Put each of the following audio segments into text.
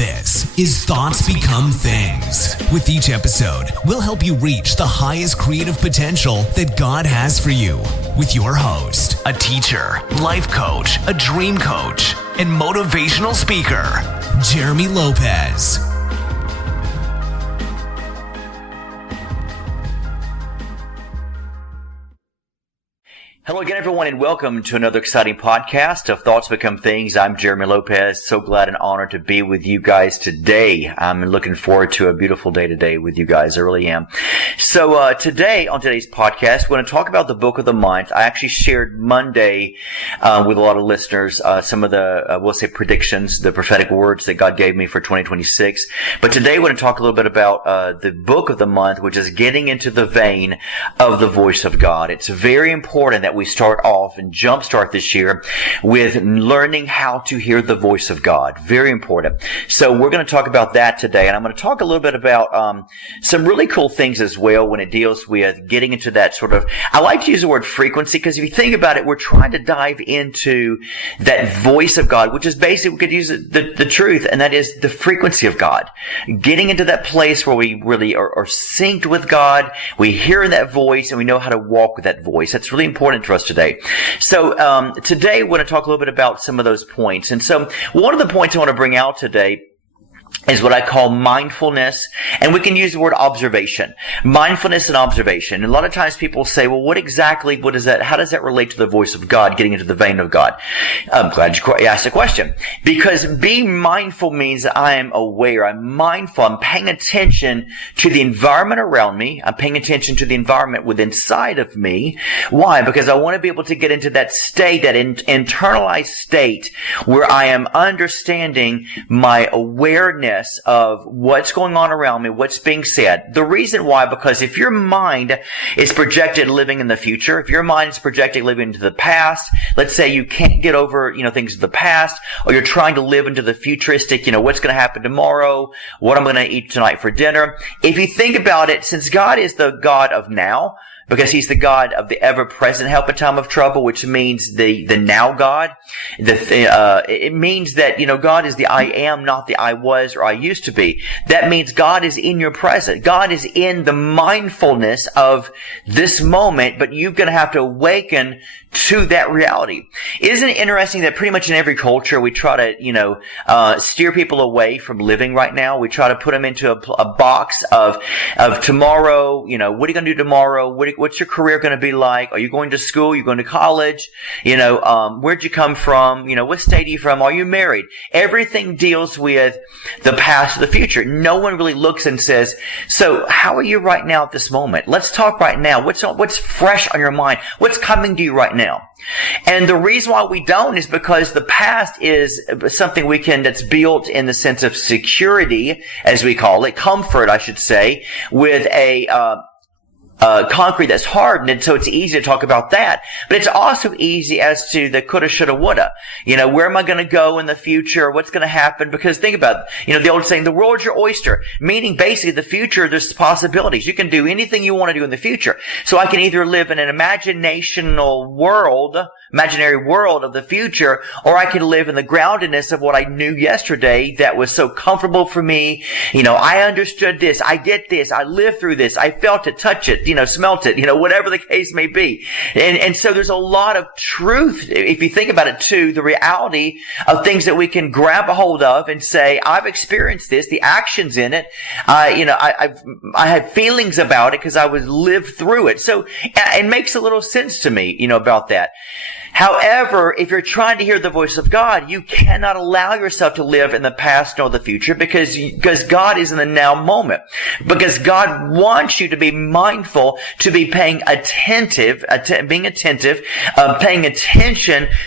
This is Thoughts Become Things. With each episode, we'll help you reach the highest creative potential that God has for you. With your host, a teacher, life coach, a dream coach, and motivational speaker, Jeremy Lopez. Hello again, everyone, and welcome to another exciting podcast of Thoughts Become Things. I'm Jeremy Lopez. So glad and honored to be with you guys today. I'm looking forward to a beautiful day today with you guys. I really am. So today, on today's podcast, we're going to talk about the book of the month. I actually shared Monday with a lot of listeners some of the, we'll say, predictions, the prophetic words that God gave me for 2026. But today, we're going to talk a little bit about the book of the month, which is getting into the vein of the voice of God. It's very important that we start off and jumpstart this year with learning how to hear the voice of God. Very important. So we're going to talk about that today, and I'm going to talk a little bit about some really cool things as well when it deals with getting into that sort of, I like to use the word frequency, because if you think about it, we're trying to dive into that voice of God, which is basically, we could use the truth, and that is the frequency of God. Getting into that place where we really are synced with God, we hear that voice, and we know how to walk with that voice. That's really important for us today. So today we're going to talk a little bit about some of those points. And so one of the points I want to bring out today is what I call mindfulness, and we can use the word observation. Mindfulness and observation. And a lot of times people say, well, what is that? How does that relate to the voice of God, getting into the vein of God? I'm glad you asked the question. Because being mindful means that I am aware, I'm mindful, I'm paying attention to the environment around me, I'm paying attention to the environment within inside of me. Why? Because I want to be able to get into that state, that internalized state, where I am understanding my awareness of what's going on around me, what's being said. The reason why, because if your mind is projected living in the future, if your mind is projected living into the past, let's say you can't get over, things of the past, or you're trying to live into the futuristic, what's going to happen tomorrow, what I'm going to eat tonight for dinner. If you think about it, since God is the God of now, because He's the God of the ever-present help in time of trouble, which means the now God. It means that, God is the I am, not the I was or I used to be. That means God is in your present. God is in the mindfulness of this moment, but you're going to have to awaken to that reality. Isn't it interesting that pretty much in every culture we try to, steer people away from living right now? We try to put them into a box of tomorrow, what are you going to do tomorrow? What's your career going to be like? Are you going to school? Are you going to college? Where'd you come from? What state are you from? Are you married? Everything deals with the past or the future. No one really looks and says, so how are you right now at this moment? Let's talk right now. What's fresh on your mind? What's coming to you right now? And the reason why we don't is because the past is something that's built in the sense of security, as we call it, comfort, I should say, with a concrete that's hardened, and so it's easy to talk about that. But it's also easy as to the coulda, shoulda, woulda. Where am I going to go in the future? What's going to happen? Because think about it. The old saying, the world's your oyster. Meaning basically the future, there's possibilities. You can do anything you want to do in the future. So I can either live in an imaginary world of the future, or I can live in the groundedness of what I knew yesterday that was so comfortable for me. I understood this. I did this. I lived through this. I felt it, touch it, smelt it, whatever the case may be. And so there's a lot of truth, if you think about it too, the reality of things that we can grab a hold of and say, I've experienced this, the actions in it, I had feelings about it because I was lived through it. So it makes a little sense to me, about that. However, if you're trying to hear the voice of God, you cannot allow yourself to live in the past nor the future because God is in the now moment. Because God wants you to be mindful, to be paying attention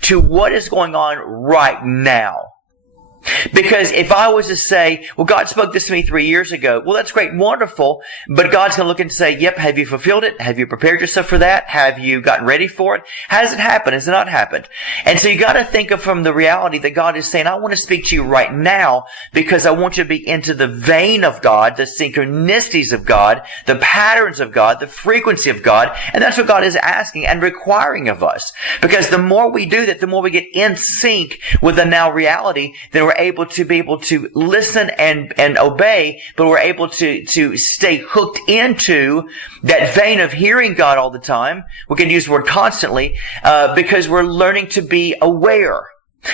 to what is going on right now. Because if I was to say, well, God spoke this to me 3 years ago, well, that's great, wonderful, but God's going to look and say, yep, have you fulfilled it? Have you prepared yourself for that? Have you gotten ready for it? Has it happened? Has it not happened? And so you got to think of from the reality that God is saying, I want to speak to you right now because I want you to be into the vein of God, the synchronicities of God, the patterns of God, the frequency of God, and that's what God is asking and requiring of us. Because the more we do that, the more we get in sync with the now reality, then we're able to listen and obey, but we're able to stay hooked into that vein of hearing God all the time. We can use the word constantly, because we're learning to be aware.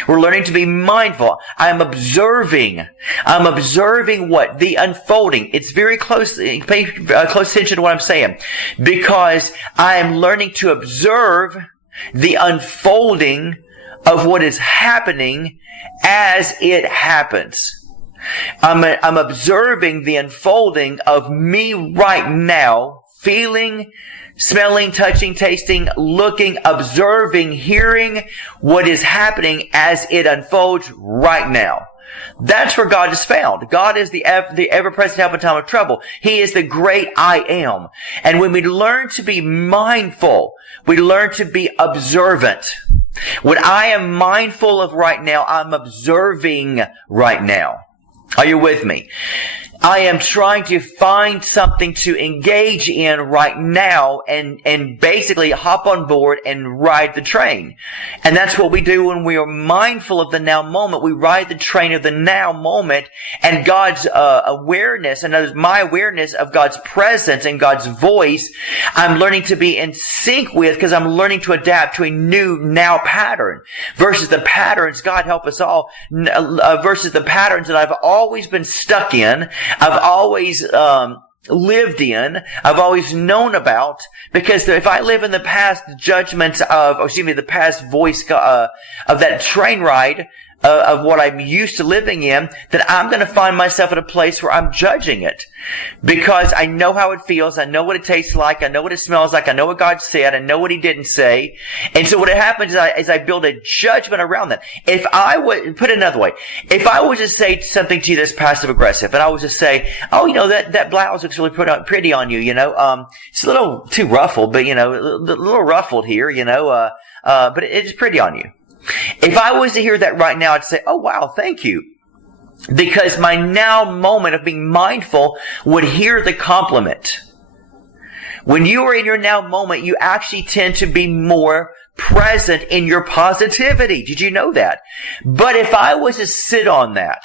We're learning to be mindful. I'm observing what? The unfolding. It's very close. Pay close attention to what I'm saying, because I am learning to observe the unfolding of what is happening as it happens. I'm observing the unfolding of me right now, feeling, smelling, touching, tasting, looking, observing, hearing what is happening as it unfolds right now. That's where God is found. God is the ever-present help in time of trouble. He is the great I am. And when we learn to be mindful, we learn to be observant. What I am mindful of right now, I'm observing right now. Are you with me? I am trying to find something to engage in right now and basically hop on board and ride the train. And that's what we do when we are mindful of the now moment. We ride the train of the now moment, and God's awareness, and my awareness of God's presence and God's voice, I'm learning to be in sync with, because I'm learning to adapt to a new now pattern versus the patterns, God help us all, versus the patterns that I've always been stuck in, I've always lived in, I've always known about, because if I live in the past judgments the past voice of that train ride of what I'm used to living in, then I'm going to find myself at a place where I'm judging it. Because I know how it feels, I know what it tastes like, I know what it smells like, I know what God said, I know what He didn't say. And so what happens is I build a judgment around that. If I would, put it another way, if I was to say something to you that's passive aggressive, and I was to say, oh, that blouse looks really pretty on you, it's a little too ruffled, but a little ruffled here, but it's pretty on you. If I was to hear that right now, I'd say, oh wow, thank you. Because my now moment of being mindful would hear the compliment. When you are in your now moment, you actually tend to be more present in your positivity. Did you know that? But if I was to sit on that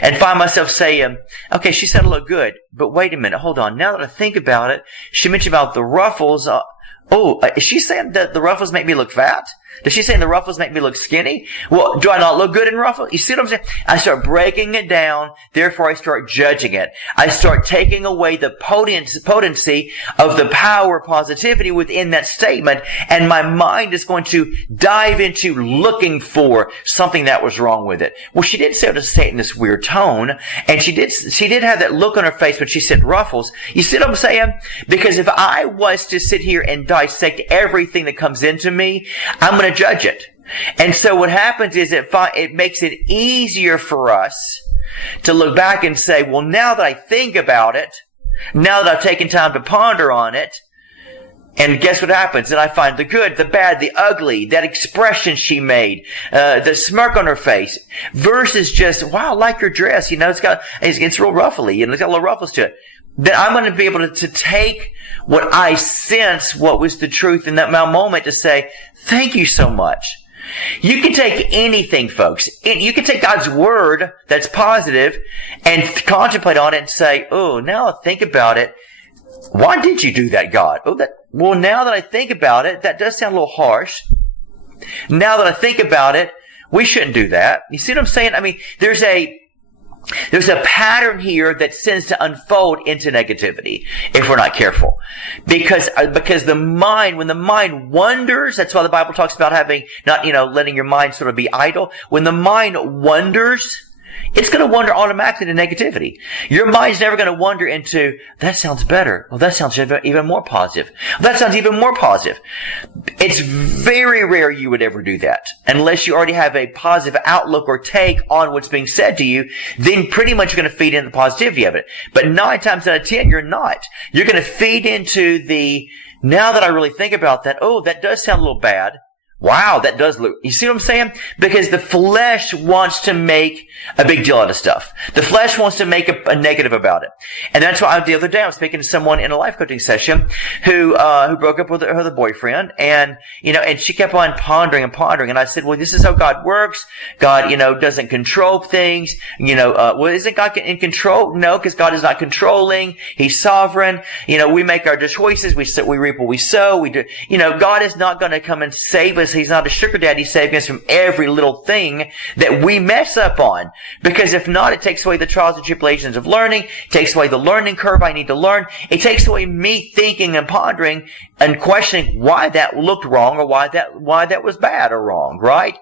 and find myself saying, okay, she said I look good, but wait a minute, hold on. Now that I think about it, she mentioned about the ruffles. Is she saying that the ruffles make me look fat? Does she say the ruffles make me look skinny? Well, do I not look good in ruffles? You see what I'm saying? I start breaking it down. Therefore, I start judging it. I start taking away the potency of the power of positivity within that statement. And my mind is going to dive into looking for something that was wrong with it. Well, she did say it in this weird tone. And she did have that look on her face when she said ruffles. You see what I'm saying? Because if I was to sit here and dissect everything that comes into me, I'm going to judge it. And so what happens is it makes it easier for us to look back and say, well, now that I think about it, now that I've taken time to ponder on it, and guess what happens? Then I find the good, the bad, the ugly, that expression she made, the smirk on her face, versus just, wow, I like your dress, it's real ruffly, it's got little ruffles to it. Then I'm going to be able to take what I sense, what was the truth in that moment, to say, thank you so much. You can take anything, folks. You can take God's word that's positive and contemplate on it and say, oh, now I think about it, why did you do that, God? Well, now that I think about it, that does sound a little harsh. Now that I think about it, we shouldn't do that. You see what I'm saying? I mean, there's a pattern here that tends to unfold into negativity if we're not careful. Because the mind, when the mind wanders, that's why the Bible talks about letting your mind sort of be idle. When the mind wanders, it's going to wander automatically to negativity. Your mind's never going to wander into, that sounds better. Well, that sounds even more positive. That sounds even more positive. It's very rare you would ever do that. Unless you already have a positive outlook or take on what's being said to you, then pretty much you're going to feed into the positivity of it. But 9 times out of 10, you're not. You're going to feed into the, now that I really think about that, oh, that does sound a little bad. Wow, that does look, you see what I'm saying? Because the flesh wants to make a big deal out of stuff. The flesh wants to make a negative about it. And that's why the other day I was speaking to someone in a life coaching session who broke up with her boyfriend, and she kept on pondering. And I said, well, this is how God works. God, doesn't control things. Well, isn't God in control? No, because God is not controlling. He's sovereign. We make our choices. We reap what we sow. We do, God is not going to come and save us. He's not a sugar daddy saving us from every little thing that we mess up on. Because if not, it takes away the trials and tribulations of learning. It takes away the learning curve I need to learn. It takes away me thinking and pondering and questioning why that looked wrong or why that was bad or wrong, right?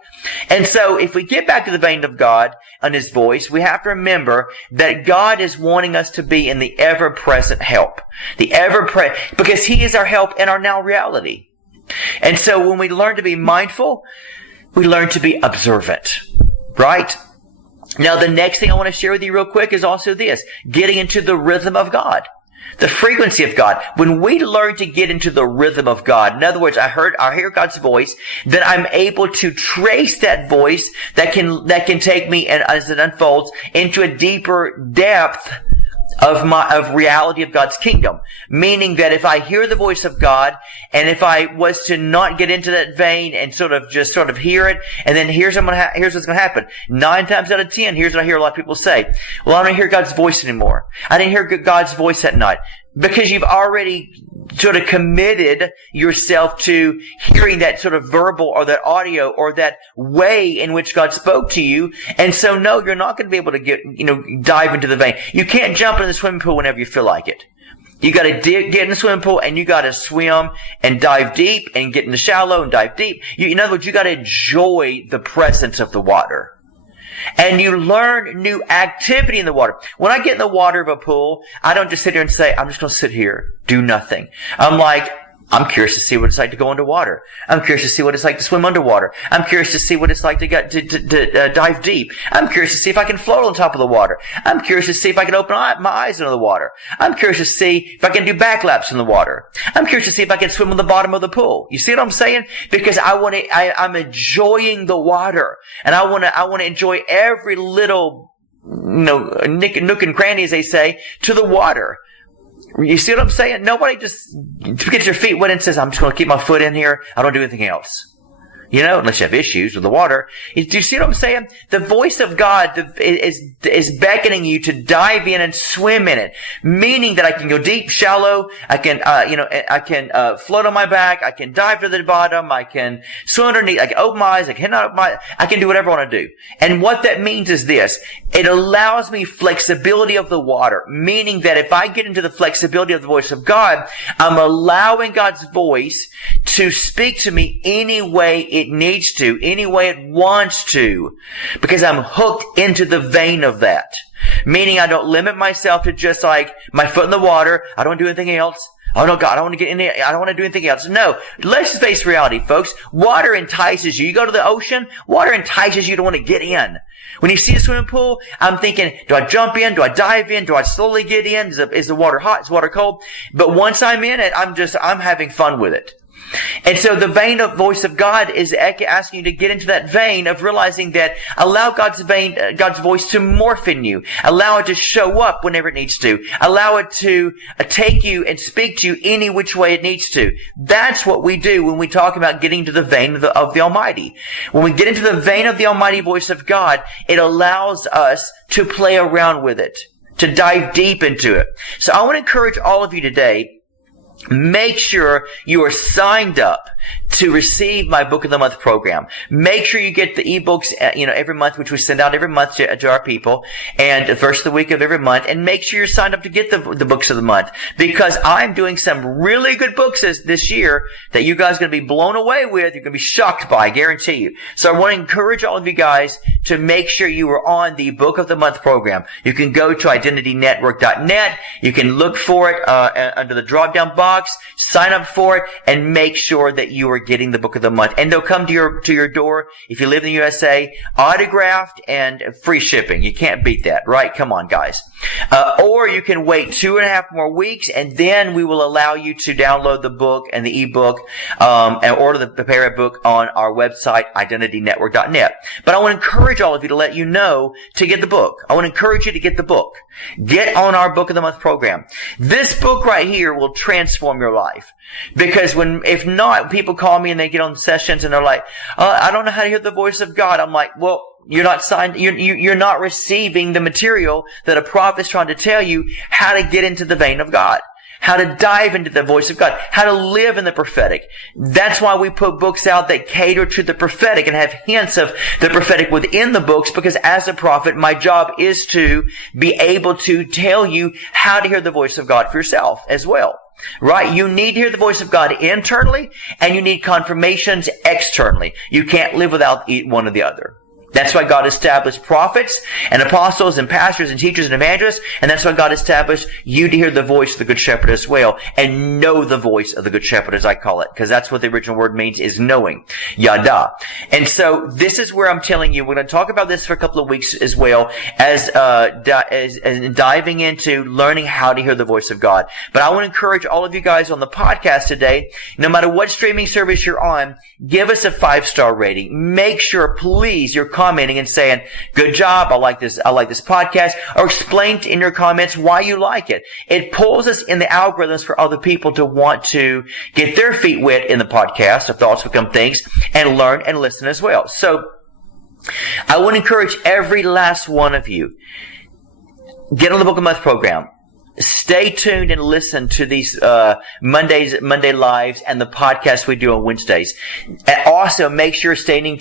And so if we get back to the vein of God and His voice, we have to remember that God is wanting us to be in the ever-present help. Because He is our help in our now reality. And so when we learn to be mindful, we learn to be observant, right? Now the next thing I want to share with you real quick is also this, getting into the rhythm of God. The frequency of God. When we learn to get into the rhythm of God, in other words, I hear God's voice, then I'm able to trace that voice that can take me, and as it unfolds, into a deeper depth of reality of God's kingdom. Meaning that if I hear the voice of God, and if I was to not get into that vein and sort of hear it, and then here's what's going to happen. 9 times out of 10, here's what I hear a lot of people say. Well, I don't hear God's voice anymore. I didn't hear God's voice that night. Because you've already sort of committed yourself to hearing that sort of verbal or that audio or that way in which God spoke to you. And so no, you're not going to be able to dive into the vein. You can't jump in the swimming pool whenever you feel like it. You got to get in the swimming pool and you got to swim and dive deep and get in the shallow and dive deep. In other words, you got to enjoy the presence of the water. And you learn new activity in the water. When I get in the water of a pool, I don't just sit here and say, I'm just going to sit here, do nothing. I'm curious to see what it's like to go underwater. I'm curious to see what it's like to swim underwater. I'm curious to see what it's like to dive deep. I'm curious to see if I can float on top of the water. I'm curious to see if I can open my eyes under the water. I'm curious to see if I can do backlaps in the water. I'm curious to see if I can swim on the bottom of the pool. You see what I'm saying? Because I'm enjoying the water, and I want to enjoy every little, nook and cranny, as they say, to the water. You see what I'm saying? Nobody just gets your feet wet and says, I'm just going to keep my foot in here. I don't do anything else. Unless you have issues with the water. Do you see what I'm saying? The voice of God is beckoning you to dive in and swim in it. Meaning that I can go deep, shallow. I can float on my back. I can dive to the bottom. I can swim underneath. I can open my eyes. I can do whatever I want to do. And what that means is this. It allows me flexibility of the water. Meaning that if I get into the flexibility of the voice of God, I'm allowing God's voice to speak to me any way it needs to, any way it wants to, because I'm hooked into the vein of that. Meaning I don't limit myself to just like my foot in the water. I don't do anything else. Oh no, God, I don't want to get in there. I don't want to do anything else. No, let's just face reality, folks. Water entices you. You go to the ocean, water entices you to want to get in. When you see a swimming pool, I'm thinking, do I jump in? Do I dive in? Do I slowly get in? Is the water hot? Is the water cold? But once I'm in it, I'm having fun with it. And so the vein of voice of God is asking you to get into that vein of realizing that allow God's voice to morph in you. Allow it to show up whenever it needs to. Allow it to take you and speak to you any which way it needs to. That's what we do when we talk about getting to the vein of the Almighty. When we get into the vein of the Almighty voice of God, it allows us to play around with it, to dive deep into it. So I want to encourage all of you today, make sure you are signed up to receive my Book of the Month program. Make sure you get the ebooks, every month, which we send out every month to our people, and the first of the week of every month. And make sure you're signed up to get the books of the month, because I'm doing some really good books this year that you guys are going to be blown away with. You're going to be shocked by, I guarantee you. So I want to encourage all of you guys to make sure you are on the Book of the Month program. You can go to identitynetwork.net. You can look for it under the drop-down box, sign up for it, and make sure that you are getting the book of the month. And they'll come to your door if you live in the USA, autographed and free shipping. You can't beat that, right? Come on, guys. Or you can wait 2.5 more weeks, and then we will allow you to download the book and the ebook, and order the paperback book on our website, identitynetwork.net. But I want to encourage all of you to let you know to get the book. I want to encourage you to get the book. Get on our Book of the Month program. This book right here will transform your life. Because if not, people call me and they get on sessions and they're like, I don't know how to hear the voice of God. I'm like, well, you're not signed, you're not receiving the material that a prophet is trying to tell you how to get into the vein of God. How to dive into the voice of God. How to live in the prophetic. That's why we put books out that cater to the prophetic and have hints of the prophetic within the books, because as a prophet, my job is to be able to tell you how to hear the voice of God for yourself as well. Right? You need to hear the voice of God internally, and you need confirmations externally. You can't live without one or the other. That's why God established prophets and apostles and pastors and teachers and evangelists. And that's why God established you to hear the voice of the Good Shepherd as well. And know the voice of the Good Shepherd, as I call it. Because that's what the original word means, is knowing. Yada. And so this is where I'm telling you, we're going to talk about this for a couple of weeks as well as diving into learning how to hear the voice of God. But I want to encourage all of you guys on the podcast today, no matter what streaming service you're on, give us a 5-star rating. Make sure, please, you're commenting and saying, good job, I like this podcast, or explain in your comments why you like it. It pulls us in the algorithms for other people to want to get their feet wet in the podcast of Thoughts Become Things and learn and listen as well. So I want to encourage every last one of you, get on the Book of the Month program. Stay tuned and listen to these Monday lives and the podcast we do on Wednesdays. And also make sure stay in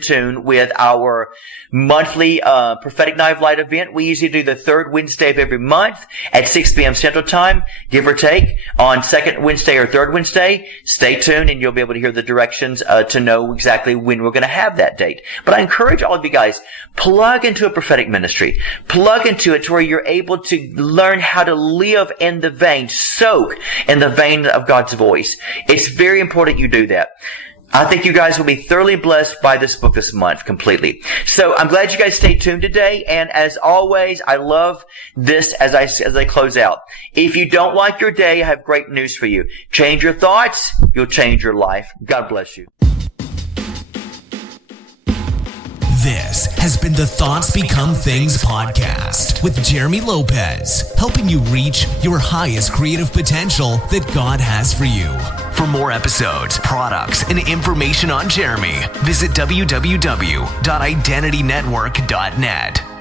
tune with our monthly prophetic night of light event. We usually do the third Wednesday of every month at 6 p.m. Central Time, give or take, on second Wednesday or third Wednesday. Stay tuned and you'll be able to hear the directions to know exactly when we're going to have that date. But I encourage all of you guys, plug into a prophetic ministry. Plug into it to where you're able to learn how to live in the vein, soak in the vein of God's voice. It's very important you do that. I think you guys will be thoroughly blessed by this book this month completely. So I'm glad you guys stayed tuned today. And as always, I love this as I close out. If you don't like your day, I have great news for you. Change your thoughts, you'll change your life. God bless you. This has been the Thoughts Become Things podcast with Jeremy Lopez, helping you reach your highest creative potential that God has for you. For more episodes, products, and information on Jeremy, visit www.identitynetwork.net.